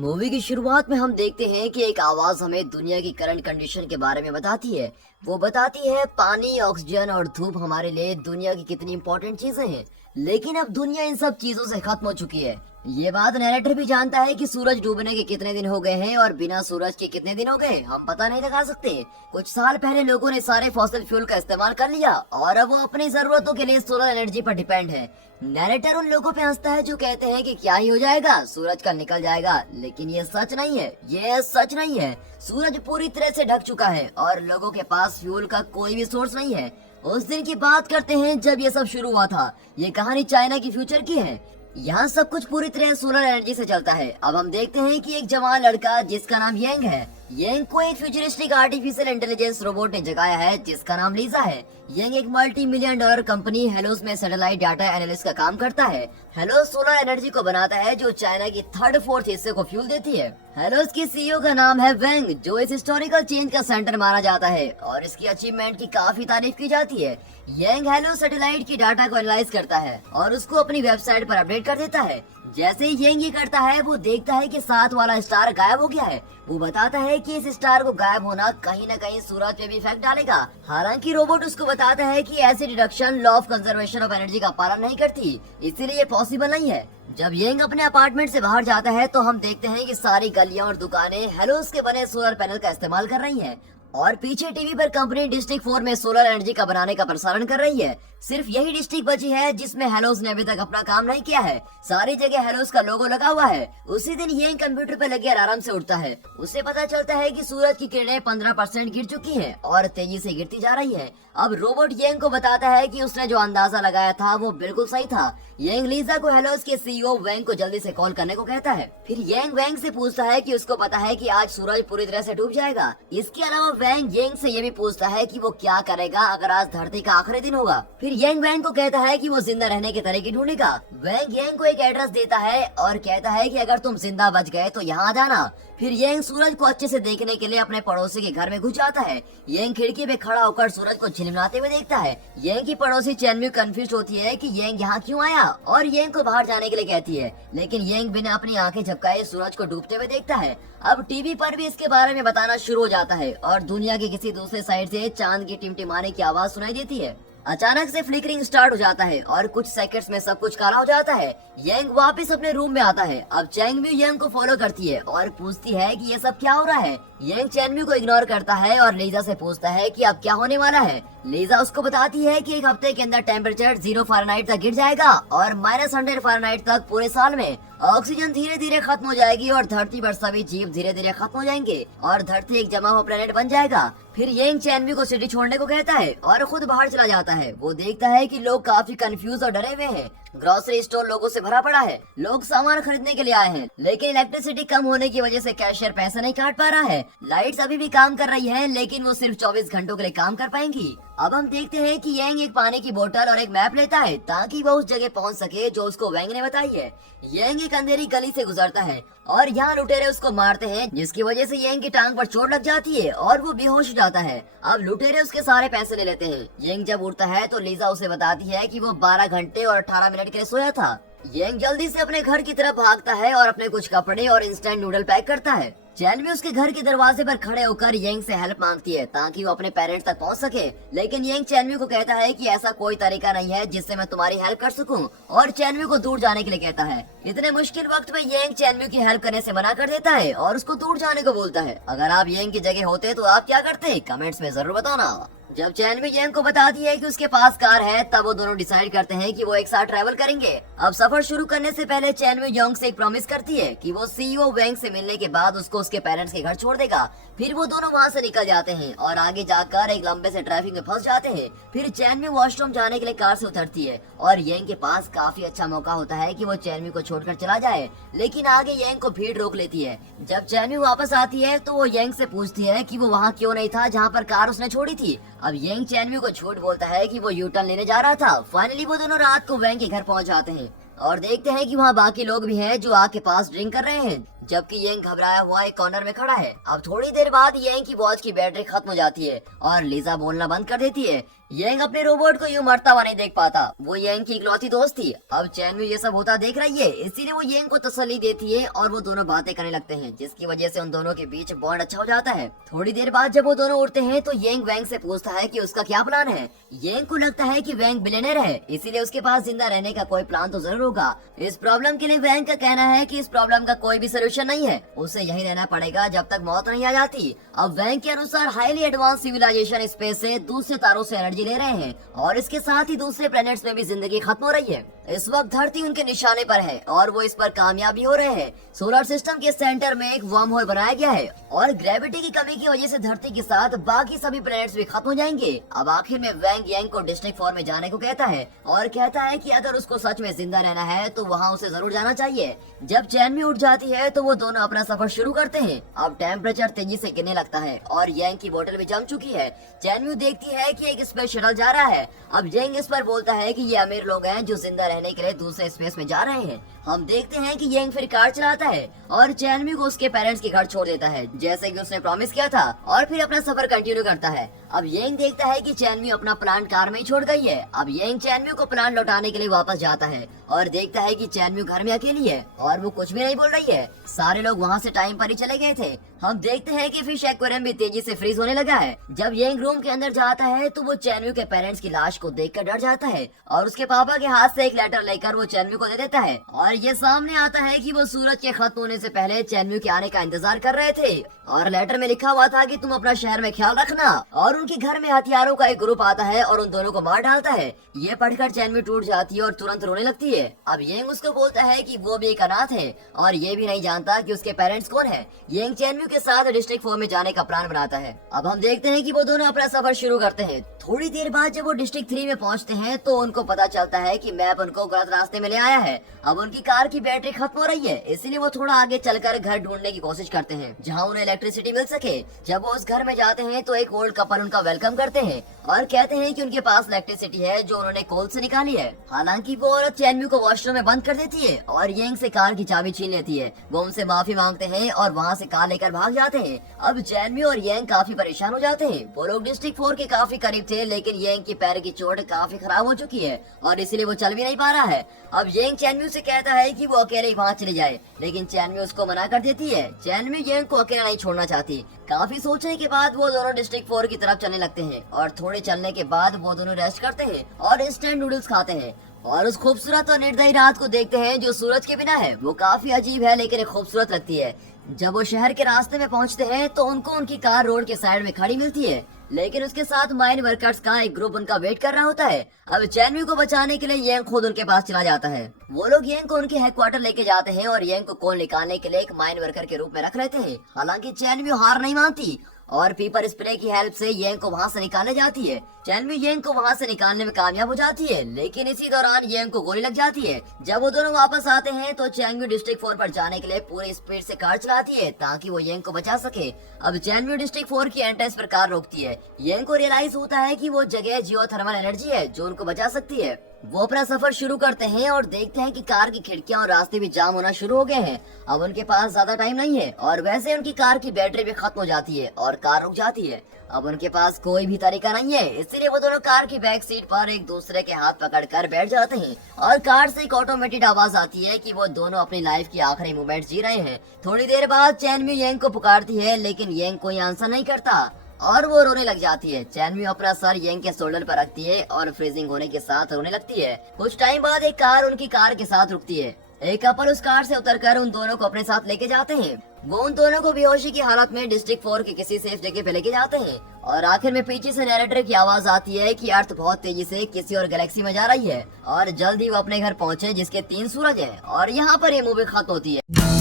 Movie की शुरुआत में हम देखते हैं कि एक आवाज हमें दुनिया की करंट कंडीशन के बारे में बताती है। वो बताती है पानी, ऑक्सीजन और धूप हमारे लिए दुनिया की कितनी इंपॉर्टेंट चीजें हैं। लेकिन अब दुनिया इन सब चीजों से खत्म हो चुकी है। ये बात नैरेटर भी जानता है कि सूरज डूबने के कितने दिन हो गए हैं और बिना सूरज के कितने दिन हो गए हम पता नहीं लगा सकते। कुछ साल पहले लोगों ने सारे फॉसिल फ्यूल का इस्तेमाल कर लिया और अब वो अपनी जरूरतों के लिए सोलर एनर्जी पर डिपेंड है। नैरेटर उन लोगों पे हंसता है जो कहते हैं कि क्या ही हो जाएगा, सूरज कल निकल जाएगा। लेकिन ये सच नहीं है, ये सच नहीं है। सूरज पूरी तरह से ढक चुका है और लोगों के पास फ्यूल का कोई भी सोर्स नहीं है। उस दिन की बात करते हैं जब ये सब शुरू हुआ था। ये कहानी चाइना की फ्यूचर की है। यहाँ सब कुछ पूरी तरह सोलर एनर्जी से चलता है। अब हम देखते हैं कि एक जवान लड़का जिसका नाम येंग है, येंग को एक फ्यूचरिस्टिक आर्टिफिशियल इंटेलिजेंस रोबोट ने जगाया है जिसका नाम लीजा है। येंग एक $multi-million कंपनी हेलोस में सैटेलाइट डाटा एनालिस्ट का काम करता है। हेलोस सोलर एनर्जी को बनाता है जो चाइना की 3rd-4th हिस्से को फ्यूल देती है। हेलोस की सीईओ का नाम है वेंग, जो इस हिस्टोरिकल चेंज का सेंटर माना जाता है और इसकी अचीवमेंट की काफी तारीफ की जाती है। येंग हेलोस सैटेलाइट की डाटा को एनालाइज करता है और उसको अपनी वेबसाइट पर अपडेट कर देता है। जैसे ही येंग ये करता है वो देखता है कि 7 वाला स्टार गायब हो गया है। वो बताता है कि इस स्टार को गायब होना कहीं न कहीं सूरज पे भी इफेक्ट डालेगा। हालांकि रोबोट उसको बताता है कि ऐसी deduction law of conservation of energy का पालन नहीं करती, इसीलिए ये पॉसिबल नहीं है। जब येंग अपने अपार्टमेंट से बाहर जाता है तो हम देखते हैं कि सारी गलियां और दुकानें हेलोस के बने सोलर पैनल का इस्तेमाल कर रही हैं और पीछे टीवी पर कंपनी डिस्ट्रिक्ट 4 में सोलर एनर्जी का बनाने का प्रसारण कर रही है। सिर्फ यही डिस्ट्रिक्ट बची है जिसमें हेलोस ने अभी तक अपना काम नहीं किया है। सारी जगह हेलोस का लोगो लगा हुआ है। उसी दिन येंग कंप्यूटर पे लगे अलार्म से उठता है। उसे पता चलता है कि सूरज की किरणें 15% गिर चुकी हैं और तेजी से गिरती जा रही हैं। अब रोबोट येंग को बताता है कि उसने जो अंदाजा लगाया था वो बिल्कुल सही था। येंग लीजा को हेलोस के सीईओ वेंग को जल्दी से कॉल करने को कहता है। फिर येंग वेंग से पूछता है कि उसको पता है कि आज सूरज पूरी तरह से डूब जाएगा। इसके अलावा वेंग येंग से ये भी पूछता है कि वो क्या करेगा अगर आज धरती का आखिरी दिन होगा। फिर येंग वेंग को कहता है कि वो जिंदा रहने के तरीके ढूंढेगा। वेंग येंग को एक एड्रेस देता है और कहता है कि अगर तुम जिंदा बच गए तो यहाँ आ जाना। फिर येंग सूरज को अच्छे से देखने के लिए अपने पड़ोसी के घर में घुस जाता है। येंग खिड़की पे खड़ा होकर सूरज को झिलमिलाते हुए देखता है। येंग की पड़ोसी चैनम्यू कंफ्यूज होती है कि येंग यहाँ क्यों आया और येंग को बाहर जाने के लिए कहती है, लेकिन येंग बिना अपनी आंखें झपकाए सूरज को डूबते हुए देखता है। अब टीवी पर भी इसके बारे में बताना शुरू हो जाता है और दुनिया के किसी दूसरे साइड से चांद की टिमटिमाने की आवाज सुनाई देती है। अचानक से फ्लिकरिंग स्टार्ट हो जाता है और कुछ सेकंड्स में सब कुछ काला हो जाता है। येंग वापस अपने रूम में आता है। अब चैंगम्यू येंग को फॉलो करती है और पूछती है कि ये सब क्या हो रहा है। येंग चैंगम्यू को इग्नोर करता है और लीजा से पूछता है कि अब क्या होने वाला है। लीजा उसको बताती है कि एक हफ्ते के अंदर टेम्परेचर 0 फ़ारेनहाइट तक गिर जाएगा और -100 फ़ारेनहाइट तक पूरे साल में। ऑक्सीजन धीरे धीरे खत्म हो जाएगी और धरती पर सभी जीव धीरे धीरे खत्म हो जाएंगे और धरती एक जमा हुआ प्लेनेट बन जाएगा। फिर येंग चैनम्यू को सिटी छोड़ने को कहता है और खुद बाहर चला जाता है। वो देखता है कि लोग काफी कंफ्यूज और डरे हुए हैं। ग्रोसरी स्टोर लोगों से भरा पड़ा है। लोग सामान खरीदने के लिए आए हैं, लेकिन इलेक्ट्रिसिटी कम होने की वजह से कैशियर पैसे नहीं काट पा रहा है। लाइट्स अभी भी काम कर रही है, लेकिन वो सिर्फ 24 घंटों के लिए काम कर पाएंगी। अब हम देखते हैं कि येंग एक पानी की बोतल और एक मैप लेता है ताकि वो उस जगह पहुंच सके जो उसको वेंग ने बताई है। येंग एक अंधेरी गली से गुजरता है और यहाँ लुटेरे उसको मारते हैं, जिसकी वजह से येंग की टांग पर चोट लग जाती है और वो बेहोश हो जाता है। अब लुटेरे उसके सारे पैसे ले लेते हैं। येंग जब उठता है तो लीजा उसे बताती है कि वो 12 घंटे और 18 मिनट के लिए सोया था। येंग जल्दी से अपने घर की तरफ भागता है और अपने कुछ कपड़े और इंस्टेंट नूडल पैक करता है। चैनम्यू उसके घर के दरवाजे पर खड़े होकर येंग से हेल्प मांगती है ताकि वो अपने पेरेंट्स तक पहुंच सके, लेकिन येंग चैनम्यू को कहता है कि ऐसा कोई तरीका नहीं है जिससे मैं तुम्हारी हेल्प कर सकूं और चैनम्यू को दूर जाने के लिए कहता है। इतने मुश्किल वक्त में येंग चैनम्यू की हेल्प करने से मना कर देता है और उसको दूर जाने को बोलता है। अगर आप येंग की जगह होते तो आप क्या करते, कमेंट्स में जरूर बताना। जब चैनम्यू येंग को बताती है कि उसके पास कार है, तब वो दोनों डिसाइड करते हैं कि वो एक साथ ट्रैवल करेंगे। अब सफर शुरू करने से पहले चैनम्यू येंग से एक प्रॉमिस करती है कि वो सीईओ वेंग से मिलने के बाद उसको उसके पेरेंट्स के घर छोड़ देगा। फिर वो दोनों वहाँ से निकल जाते हैं और आगे जाकर एक लंबे से ट्रैफिक में फंस जाते हैं। फिर चैनम्यू वॉशरूम जाने के लिए कार से उतरती है और येंग के पास काफी अच्छा मौका होता है कि वो चैनम्यू को छोड़कर चला जाए, लेकिन आगे येंग को भीड़ रोक लेती है। जब चैनम्यू वापस आती है तो वो येंग से पूछती है कि वो वहाँ क्यों नहीं था जहाँ पर कार उसने छोड़ी थी। अब येंग चैनम्यू को झूठ बोलता है कि वो यूटर्न लेने जा रहा था। फाइनली वो दोनों रात को वेंग के घर पहुँच जाते हैं और देखते हैं कि वहाँ बाकी लोग भी हैं जो आग के पास ड्रिंक कर रहे हैं, जबकि येंग घबराया हुआ एक कॉर्नर में खड़ा है। अब थोड़ी देर बाद येंग की वॉच की बैटरी खत्म हो जाती है और लीजा बोलना बंद कर देती है। येंग अपने रोबोट को यूं मरता हुआ नहीं देख पाता, वो येंग की इकलौती दोस्त थी। अब चैनवी ये सब होता देख रही है, इसीलिए वो येंग को तसल्ली देती है और वो दोनों बातें करने लगते हैं, जिसकी वजह से उन दोनों के बीच बॉन्ड अच्छा हो जाता है। थोड़ी देर बाद जब वो दोनों उठते हैं तो येंग वैंग से पूछता है कि उसका क्या प्लान है। येंग को लगता है कि वैंग बिलियनर है, इसीलिए उसके पास जिंदा रहने का कोई प्लान तो जरूर होगा। इस प्रॉब्लम के लिए वैंग का कहना है कि इस प्रॉब्लम का कोई भी सोल्यूशन नहीं है, उसे यही रहना पड़ेगा जब तक मौत नहीं आ जाती। अब वैंग के अनुसार हाईली एडवांस सिविलाइजेशन स्पेस से दूसरे तारों से एनर्जी ले रहे हैं और इसके साथ ही दूसरे प्लैनेट्स में भी जिंदगी खत्म हो रही है। इस वक्त धरती उनके निशाने पर है और वो इस पर कामयाब भी हो रहे हैं। सोलर सिस्टम के सेंटर में एक वर्म होल बनाया गया है और ग्रेविटी की कमी की वजह से धरती के साथ बाकी सभी प्लैनेट्स भी खत्म हो जाएंगे। अब आखिर में वैंग येंग को डिस्ट्रिक्ट 4 में जाने को कहता है और कहता है कि अगर उसको सच में जिंदा रहना है तो वहाँ उसे जरूर जाना चाहिए। जब चैनवी उठ जाती है तो वो दोनों अपना सफर शुरू करते हैं। अब टेम्परेचर तेजी से गिरने लगता है और येंग की बोतल भी जम चुकी है। चैनवी देखती है कि एक स्पेस शटल जा रहा है। अब येंग इस पर बोलता है कि ये अमीर लोग हैं जो जिंदा रहने के लिए दूसरे स्पेस में जा रहे हैं। हम देखते हैं कि येंग फिर कार चलाता है और चैनवी को उसके पेरेंट्स के घर छोड़ देता है, जैसे कि उसने प्रॉमिस किया था, और फिर अपना सफर कंटिन्यू करता है। अब येंग देखता है कि चैनवी अपना प्लान कार में ही छोड़ गई है। अब येंग चैनवी को प्लान लौटाने के लिए वापस जाता है और देखता है कि चैनवी घर में अकेली है और वो कुछ भी नहीं बोल रही है। सारे लोग वहाँ से टाइम पर ही चले गए थे। हम देखते हैं कि फिश एक्वेरियम भी तेजी से फ्रीज होने लगा है। जब येंग रूम के अंदर जाता है तो वो चैनवी के पेरेंट्स की लाश को देखकर डर जाता है और उसके पापा के हाथ से एक लेटर लेकर वो चैनवी को दे देता है और ये सामने आता है कि वो सूरज के खत्म होने से पहले चैनवी के आने का इंतजार कर रहे थे और लेटर में लिखा हुआ था कि तुम अपना शहर में ख्याल रखना। और उनके घर में हथियारों का एक ग्रुप आता है और उन दोनों को मार डालता है। ये पढ़कर चैनवी टूट जाती है और तुरंत रोने लगती है। अब येंग उसको बोलता है कि वो भी एक अनाथ है और ये भी नहीं जानता कि उसके पेरेंट्स कौन है। येंग चैनवी के साथ डिस्ट्रिक्ट 4 में जाने का प्लान बनाता है। अब हम देखते हैं कि वो दोनों अपना सफर शुरू करते हैं। थोड़ी देर बाद जब वो डिस्ट्रिक्ट 3 में पहुंचते हैं तो उनको पता चलता है कि मैप उनको गलत रास्ते में ले आया है। अब उनकी कार की बैटरी खत्म हो रही है, इसलिए वो थोड़ा आगे चलकर घर ढूंढने की कोशिश करते हैं जहां उन्हें इलेक्ट्रिसिटी मिल सके। जब वो उस घर में जाते हैं तो एक ओल्ड कपल उनका वेलकम करते हैं और कहते हैं कि उनके पास इलेक्ट्रिसिटी है जो उन्होंने कोल से निकाली है। हालांकि वो औरत चैनवी को वॉशरूम में बंद कर देती है और येंग से कार की चाबी छीन लेती है। वो उनसे माफी मांगते हैं और वहाँ से कार लेकर भाग जाते हैं। अब चैनवी और येंग काफी परेशान हो जाते हैं। वो लोग डिस्ट्रिक्ट 4 के काफी करीब थे, लेकिन येंग की पैर की चोट काफी खराब हो चुकी है और इसीलिए वो चल भी नहीं पा रहा है। अब येंग चैनवी से कहता है कि वो अकेले वहाँ चले जाए, लेकिन चैनवी उसको मना कर देती है। चैनवी येंग को अकेला नहीं छोड़ना चाहती। काफी सोचने के बाद वो दोनों डिस्ट्रिक्ट 4 की तरफ चलने लगते हैं और थोड़े चलने के बाद वो दोनों रेस्ट करते हैं और इंस्टेंट नूडल्स खाते हैं और उस खूबसूरत और निर्दयी रात को देखते हैं जो सूरज के बिना है। वो काफी अजीब है लेकिन खूबसूरत लगती है। जब वो शहर के रास्ते में पहुंचते हैं तो उनको उनकी कार रोड के साइड में खड़ी मिलती है, लेकिन उसके साथ माइन वर्कर्स का एक ग्रुप उनका वेट कर रहा होता है। अब चैनवी को बचाने के लिए येंग खुद उनके पास चला जाता है। वो लोग येंग को उनके हेडक्वार्टर लेके जाते हैं और येंग को कोल निकालने के लिए एक माइन वर्कर के रूप में रख लेते हैं। हालांकि चैनवी हार नहीं मानती और पीपर स्प्रे की हेल्प से येंग को वहाँ से निकाले जाती है। चैनवी येंग को वहाँ से निकालने में कामयाब हो जाती है, लेकिन इसी दौरान येंग को गोली लग जाती है। जब वो दोनों वापस आते हैं तो चैनवी डिस्ट्रिक्ट 4 पर जाने के लिए पूरी स्पीड से कार चलाती है ताकि वो येंग को बचा सके। अब चैनवी डिस्ट्रिक्ट 4 की एंट्रेंस पर कार रोकती है। येंग को रियलाइज होता है कि वो जगह जियोथर्मल एनर्जी है जो उनको बचा सकती है। वो अपना सफर शुरू करते हैं और देखते हैं कि कार की खिड़कियां और रास्ते भी जाम होना शुरू हो गए हैं। अब उनके पास ज्यादा टाइम नहीं है और वैसे उनकी कार की बैटरी भी खत्म हो जाती है और कार रुक जाती है। अब उनके पास कोई भी तरीका नहीं है, इसलिए वो दोनों कार की बैक सीट पर एक दूसरे के हाथ पकड़कर बैठ जाते हैं और कार से एक ऑटोमेटेड आवाज आती है कि वो दोनों अपनी लाइफ की आखिरी मोमेंट जी रहे हैं। थोड़ी देर बाद चैनवी येंग को पुकारती है, लेकिन येंग कोई आंसर नहीं करता और वो रोने लग जाती है। चैनवी अपना सर येंग के शोल्डर पर रखती है और फ्रीजिंग होने के साथ रोने लगती है। कुछ टाइम बाद एक कार उनकी कार के साथ रुकती है। एक कपल उस कार से उतरकर उन दोनों को अपने साथ लेके जाते हैं। वो उन दोनों को बेहोशी की हालत में डिस्ट्रिक्ट 4 की किसी सेफ जगह पे लेके जाते हैं और आखिर में पीछे से नैरेटर की आवाज आती है कि अर्थ बहुत तेजी से किसी और गैलेक्सी में जा रही है और जल्द ही वो अपने घर पहुँचे जिसके 3 सूरज है। और यहाँ पर ये मूवी खत्म होती है।